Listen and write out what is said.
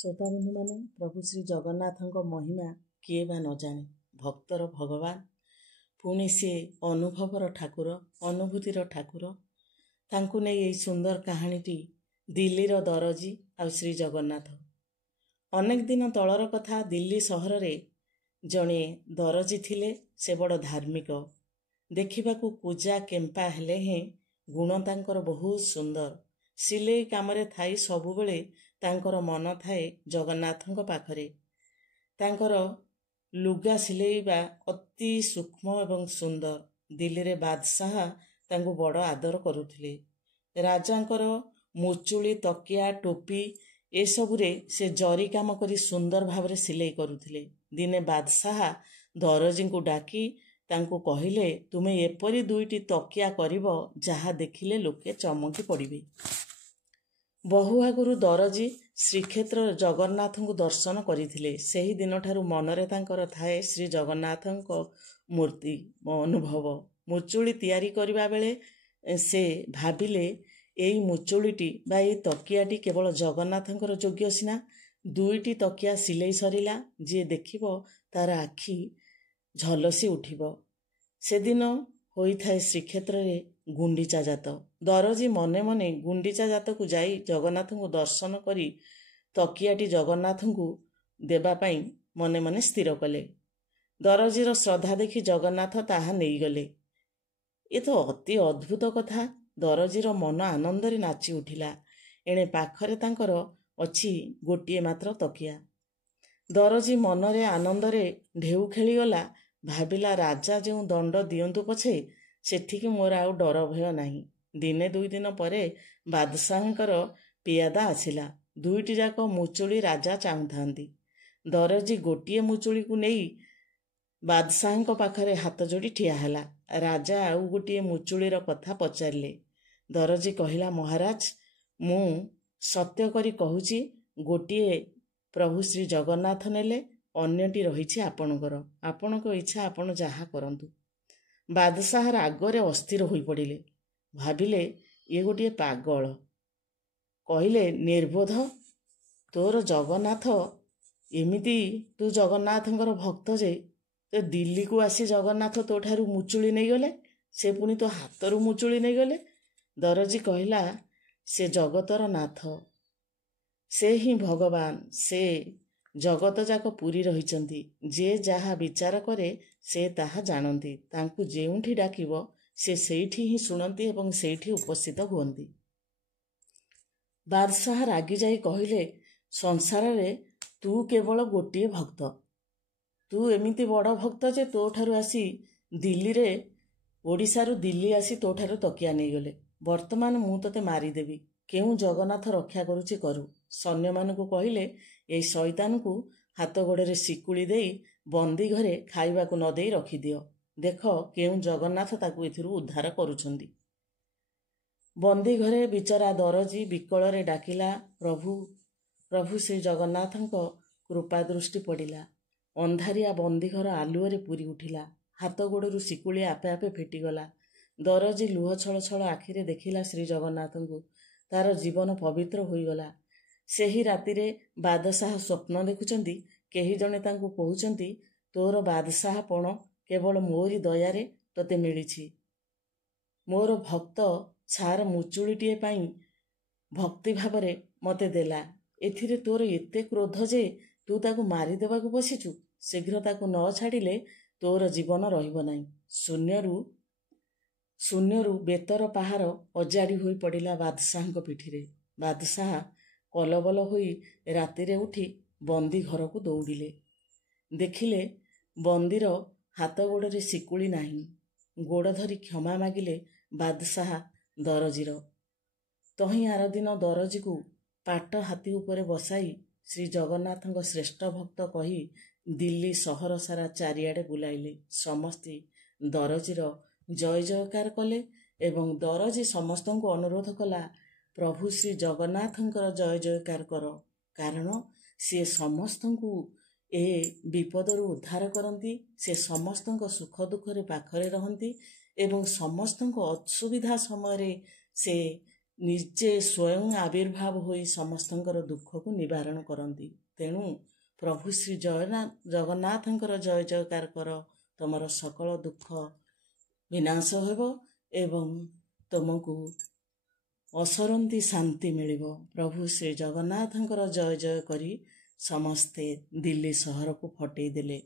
ଶ୍ରୋତାବନ୍ଧୁମାନେ, ପ୍ରଭୁ ଶ୍ରୀ ଜଗନ୍ନାଥଙ୍କ ମହିମା କିଏ ବା ନ ଜାଣେ। ଭକ୍ତର ଭଗବାନ, ପୁଣି ସିଏ ଅନୁଭବର ଠାକୁର, ଅନୁଭୂତିର ଠାକୁର। ତାଙ୍କୁ ନେଇ ଏହି ସୁନ୍ଦର କାହାଣୀଟି ଦିଲ୍ଲୀର ଦରଜୀ ଆଉ ଶ୍ରୀ ଜଗନ୍ନାଥ। ଅନେକ ଦିନ ତଳର କଥା। ଦିଲ୍ଲୀ ସହରରେ ଜଣେ ଦରଜୀ ଥିଲେ। ସେ ବଡ଼ ଧାର୍ମିକ, ଦେଖିବାକୁ ପୂଜା କେମ୍ପା ହେଲେ ହେଁ ଗୁଣ ତାଙ୍କର ବହୁତ ସୁନ୍ଦର। ସିଲେଇ କାମରେ ଥାଇ ସବୁବେଳେ ତାଙ୍କର ମନ ଥାଏ ଜଗନ୍ନାଥଙ୍କ ପାଖରେ। ତାଙ୍କର ଲୁଗା ସିଲେଇବା ଅତି ସୂକ୍ଷ୍ମ ଏବଂ ସୁନ୍ଦର। ଦିଲ୍ଲୀରେ ବାଦଶାହ ତାଙ୍କୁ ବଡ଼ ଆଦର କରୁଥିଲେ। ରାଜାଙ୍କର ମୁଚୁଳି, ତକିଆ, ଟୋପି ଏସବୁରେ ସେ ଜରି କାମ କରି ସୁନ୍ଦର ଭାବରେ ସିଲେଇ କରୁଥିଲେ। ଦିନେ ବାଦଶାହ ଦରଜୀଙ୍କୁ ଡାକି ତାଙ୍କୁ କହିଲେ, ତୁମେ ଏପରି 2ଟି ତକିଆ କରିବ ଯାହା ଦେଖିଲେ ଲୋକେ ଚମକି ପଡ଼ିବେ। ବହୁ ଆଗରୁ ଦରଜୀ ଶ୍ରୀକ୍ଷେତ୍ର ଜଗନ୍ନାଥଙ୍କୁ ଦର୍ଶନ କରିଥିଲେ। ସେହି ଦିନଠାରୁ ମନରେ ତାଙ୍କର ଥାଏ ଶ୍ରୀ ଜଗନ୍ନାଥଙ୍କ ମୂର୍ତ୍ତି ଅନୁଭବ। ମୁଚୁଳି ତିଆରି କରିବା ବେଳେ ସେ ଭାବିଲେ, ଏଇ ମୁଚୁଳିଟି ବା ଏଇ ତକିଆଟି କେବଳ ଜଗନ୍ନାଥଙ୍କର ଯୋଗ୍ୟ ସିନା। 2ଟି ତକିଆ ସିଲେଇ ସରିଲା। ଯିଏ ଦେଖିବ ତାର ଆଖି ଝଲସି ଉଠିବ। ସେଦିନ ହୋଇଥାଏ ଶ୍ରୀକ୍ଷେତ୍ରରେ ଗୁଣ୍ଡିଚା ଯାତ। ଦରଜୀ ମନେ ମନେ ଗୁଣ୍ଡିଚା ଯାତକୁ ଯାଇ ଜଗନ୍ନାଥଙ୍କୁ ଦର୍ଶନ କରି ତକିଆଟି ଜଗନ୍ନାଥଙ୍କୁ ଦେବା ପାଇଁ ମନେ ମନେ ସ୍ଥିର କଲେ। ଦରଜୀର ଶ୍ରଦ୍ଧା ଦେଖି ଜଗନ୍ନାଥ ତାହା ନେଇଗଲେ। ଏ ତ ଅତି ଅଦ୍ଭୁତ କଥା। ଦରଜୀର ମନ ଆନନ୍ଦରେ ନାଚି ଉଠିଲା। ଏଣେ ପାଖରେ ତାଙ୍କର ଅଛି ଗୋଟିଏ ମାତ୍ର ତକିଆ। ଦରଜୀ ମନରେ ଆନନ୍ଦରେ ଢେଉ ଖେଳିଗଲା। ଭାବିଲା, ରାଜା ଯେଉଁ ଦଣ୍ଡ ଦିଅନ୍ତୁ ପଛେ ସେଠିକି ମୋର ଆଉ ଡର ଭୟ ନାହିଁ। ଦିନେ 2 ଦିନ ପରେ ବାଦଶାହଙ୍କର ପିଆଦା ଆସିଲା। 2ଟି ଯାକ ମୁଚୁଳି ରାଜା ଚାହୁଁଥାନ୍ତି। ଦରଜୀ ଗୋଟିଏ ମୁଚୁଳିକୁ ନେଇ ବାଦଶାହଙ୍କ ପାଖରେ ହାତ ଯୋଡ଼ି ଠିଆ ହେଲା। ରାଜା ଆଉ ଗୋଟିଏ ମୁଚୁଳିର କଥା ପଚାରିଲେ। ଦରଜୀ କହିଲା, ମହାରାଜ, ମୁଁ ସତ୍ୟ କରି କହୁଛି, ଗୋଟିଏ ପ୍ରଭୁ ଶ୍ରୀ ଜଗନ୍ନାଥ ନେଲେ, ଅନ୍ୟଟି ରହିଛି ଆପଣଙ୍କର। ଆପଣଙ୍କ ଇଚ୍ଛା, ଆପଣ ଯାହା କରନ୍ତୁ। ବାଦଶାହ ରାଗରେ ଅସ୍ଥିର ହୋଇପଡ଼ିଲେ। ଭାବିଲେ, ଇଏ ଗୋଟିଏ ପାଗଳ। କହିଲେ, ନିର୍ବୋଧ, ତୋର ଜଗନ୍ନାଥ ଏମିତି, ତୁ ଜଗନ୍ନାଥଙ୍କର ଭକ୍ତ ଯେ ଦିଲ୍ଲୀକୁ ଆସି ଜଗନ୍ନାଥ ତୋଠାରୁ ମୁଚୁଳି ନେଇଗଲେ। ସେ ପୁଣି ତୋ ହାତରୁ ମୁଚୁଳି ନେଇଗଲେ। ଦରଜୀ କହିଲା, ସେ ଜଗତର ନାଥ, ସେ ହିଁ ଭଗବାନ। ସେ ଜଗତ ଯାକ ପୁରୀ ରହିଛନ୍ତି। ଯେ ଯାହା ବିଚାର କରେ ସେ ତାହା ଜାଣନ୍ତି। ତାଙ୍କୁ ଯେଉଁଠି ଡାକିବ ସେ ସେଇଠି ହିଁ ଶୁଣନ୍ତି ଏବଂ ସେଇଠି ଉପସ୍ଥିତ ହୁଅନ୍ତି। ବାଦଶାହ ରାଗି ଯାଇ କହିଲେ, ସଂସାରରେ ତୁ କେବଳ ଗୋଟିଏ ଭକ୍ତ। ତୁ ଏମିତି ବଡ଼ ଭକ୍ତ ଯେ ତୋଠାରୁ ଆସି ଦିଲ୍ଲୀରେ, ଓଡ଼ିଶାରୁ ଦିଲ୍ଲୀ ଆସି ତୋଠାରୁ ତକିଆ ନେଇଗଲେ। ବର୍ତ୍ତମାନ ମୁଁ ତୋତେ ମାରିଦେବି। କେଉଁ ଜଗନ୍ନାଥ ରକ୍ଷା କରୁଛି କରୁ। ସୈନ୍ୟମାନଙ୍କୁ କହିଲେ, ଏଇ ଶଇତାନକୁ ହାତ ଗୋଡ଼ରେ ଶିକୁଳି ଦେଇ ବନ୍ଦୀ ଘରେ ଖାଇବାକୁ ନ ଦେଇ ରଖିଦିଅ। ଦେଖ କେଉଁ ଜଗନ୍ନାଥ ତାକୁ ଏଥିରୁ ଉଦ୍ଧାର କରୁଛନ୍ତି। ବନ୍ଦୀ ଘରେ ବିଚରା ଦରଜୀ ବିକଳରେ ଡାକିଲା, ପ୍ରଭୁ। ପ୍ରଭୁ ଶ୍ରୀ ଜଗନ୍ନାଥଙ୍କ କୃପା ଦୃଷ୍ଟି ପଡ଼ିଲା। ଅନ୍ଧାରିଆ ବନ୍ଦୀଘର ଆଲୁଅରେ ପୂରି ଉଠିଲା। ହାତ ଗୋଡ଼ରୁ ଶିକୁଳି ଆପେ ଆପେ ଫିଟିଗଲା। ଦରଜୀ ଲୁହ ଛଳ ଛଳ ଆଖିରେ ଦେଖିଲା ଶ୍ରୀ ଜଗନ୍ନାଥଙ୍କୁ। ତାର ଜୀବନ ପବିତ୍ର ହୋଇଗଲା। ସେହି ରାତିରେ ବାଦଶାହ ସ୍ୱପ୍ନ ଦେଖୁଛନ୍ତି। କେହି ଜଣେ ତାଙ୍କୁ କହୁଛନ୍ତି, ତୋର ବାଦଶାହପଣ କେବଳ ମୋରି ଦୟାରେ ତୋତେ ମିଳିଛି। ମୋର ଭକ୍ତ ଛାର ମୁଚୁଳିଟିଏ ପାଇଁ ଭକ୍ତି ଭାବରେ ମୋତେ ଦେଲା। ଏଥିରେ ତୋର ଏତେ କ୍ରୋଧ ଯେ ତୁ ତାକୁ ମାରିଦେବାକୁ ବସିଛୁ। ଶୀଘ୍ର ତାକୁ ନ ଛାଡ଼ିଲେ ତୋର ଜୀବନ ରହିବ ନାହିଁ। ଶୂନ୍ୟରୁ ବେତର ପାହାର ଅଜାଡ଼ି ହୋଇ ପଡ଼ିଲା ବାଦଶାହଙ୍କ ପିଠିରେ। ବାଦଶାହ କଲବଲ ହୋଇ ରାତିରେ ଉଠି ବନ୍ଦୀ ଘରକୁ ଦୌଡ଼ିଲେ। ଦେଖିଲେ ବନ୍ଦୀର ହାତ ଗୋଡ଼ରେ ଶିକୁଳି ନାହିଁ। ଗୋଡ଼ ଧରି କ୍ଷମା ମାଗିଲେ ବାଦଶାହ ଦରଜୀର। ତହିଁ ଆରଦିନ ଦରଜୀକୁ ପାଟ ହାତୀ ଉପରେ ବସାଇ ଶ୍ରୀ ଜଗନ୍ନାଥଙ୍କ ଶ୍ରେଷ୍ଠ ଭକ୍ତ କହି ଦିଲ୍ଲୀ ସହର ସାରା ଚାରିଆଡ଼େ ବୁଲାଇଲେ। ସମସ୍ତେ ଦରଜୀର ଜୟ ଜୟକାର କଲେ ଏବଂ ଦରଜୀ ସମସ୍ତଙ୍କୁ ଅନୁରୋଧ କଲା, ପ୍ରଭୁ ଶ୍ରୀ ଜଗନ୍ନାଥଙ୍କର ଜୟ ଜୟକାର କର, କାରଣ ସିଏ ସମସ୍ତଙ୍କୁ ଏ ବିପଦରୁ ଉଦ୍ଧାର କରନ୍ତି। ସେ ସମସ୍ତଙ୍କ ସୁଖ ଦୁଃଖରେ ପାଖରେ ରହନ୍ତି ଏବଂ ସମସ୍ତଙ୍କ ଅସୁବିଧା ସମୟରେ ସେ ନିଜେ ସ୍ୱୟଂ ଆବିର୍ଭାବ ହୋଇ ସମସ୍ତଙ୍କର ଦୁଃଖକୁ ନିବାରଣ କରନ୍ତି। ତେଣୁ ପ୍ରଭୁ ଶ୍ରୀ ଜଗନ୍ନାଥଙ୍କର ଜୟ ଜୟକାର କର, ତମର ସକଳ ଦୁଃଖ ବିନାଶ ହେବ ଏବଂ ତୁମକୁ ଅସରନ୍ତି ଶାନ୍ତି ମିଳିବ। ପ୍ରଭୁ ଶ୍ରୀ ଜଗନ୍ନାଥଙ୍କର ଜୟ ଜୟ କରି ସମସ୍ତେ ଦିଲ୍ଲୀ ସହରକୁ ଫଟେଇ ଦେଲେ।